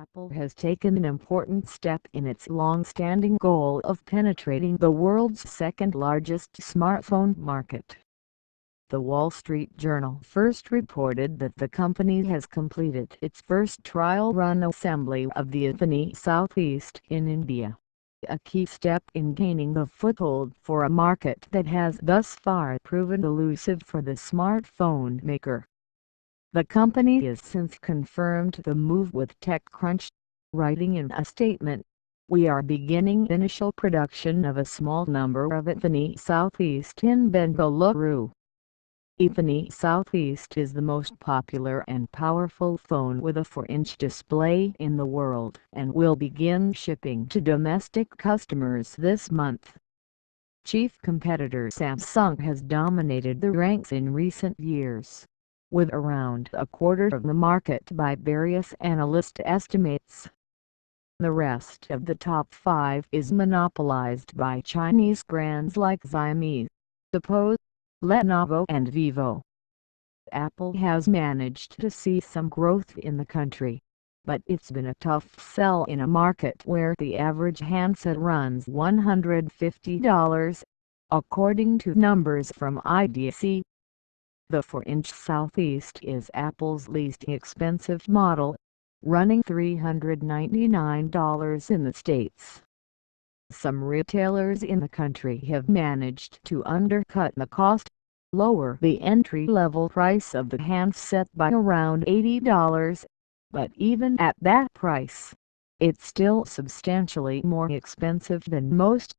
Apple has taken an important step in its long-standing goal of penetrating the world's second-largest smartphone market. The Wall Street Journal first reported that the company has completed its first trial run assembly of the iPhone Southeast in India, a key step in gaining a foothold for a market that has thus far proven elusive for the smartphone maker. The company has since confirmed the move with TechCrunch, writing in a statement, "We are beginning initial production of a small number of iPhone Southeast in Bengaluru." iPhone Southeast is the most popular and powerful phone with a 4-inch display in the world and will begin shipping to domestic customers this month. Chief competitor Samsung has dominated the ranks in recent years, with around a quarter of the market by various analyst estimates. The rest of the top 5 is monopolized by Chinese brands like Xiaomi, Oppo, Lenovo and Vivo. Apple has managed to see some growth in the country, but it's been a tough sell in a market where the average handset runs $150, according to numbers from IDC. The 4-inch Southeast is Apple's least expensive model, running $399 in the States. Some retailers in the country have managed to undercut the cost, lower the entry-level price of the handset by around $80, but even at that price, it's still substantially more expensive than most.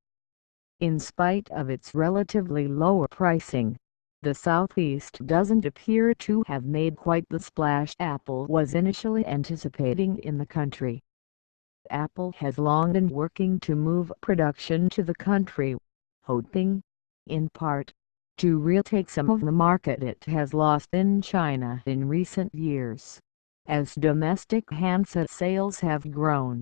In spite of its relatively lower pricing, the Southeast doesn't appear to have made quite the splash Apple was initially anticipating in the country. Apple has long been working to move production to the country, hoping, in part, to retake some of the market it has lost in China in recent years, as domestic handset sales have grown.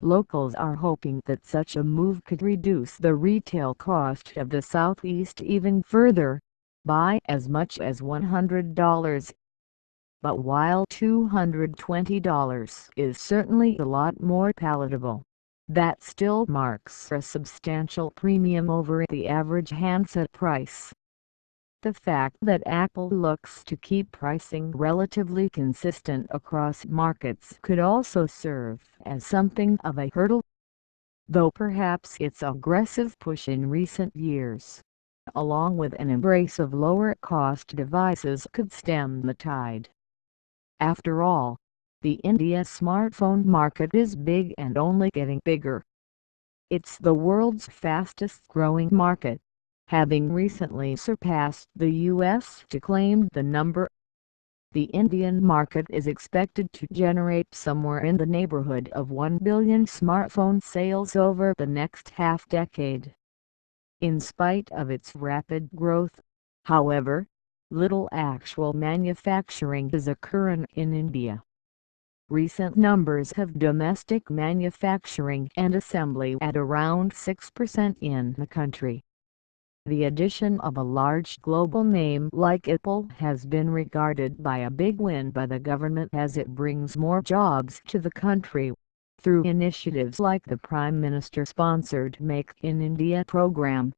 Locals are hoping that such a move could reduce the retail cost of the Southeast even further, by as much as $100. But while $220 is certainly a lot more palatable, that still marks a substantial premium over the average handset price. The fact that Apple looks to keep pricing relatively consistent across markets could also serve as something of a hurdle, though perhaps its aggressive push in recent years, along with an embrace of lower-cost devices, could stem the tide. After all, the India smartphone market is big and only getting bigger. It's the world's fastest-growing market, having recently surpassed the US to claim the number. The Indian market is expected to generate somewhere in the neighborhood of 1 billion smartphone sales over the next half-decade. In spite of its rapid growth, however, little actual manufacturing is occurring in India. Recent numbers have domestic manufacturing and assembly at around 6% in the country. The addition of a large global name like Apple has been regarded by a big win by the government, as it brings more jobs to the country, through initiatives like the Prime Minister-sponsored Make in India program,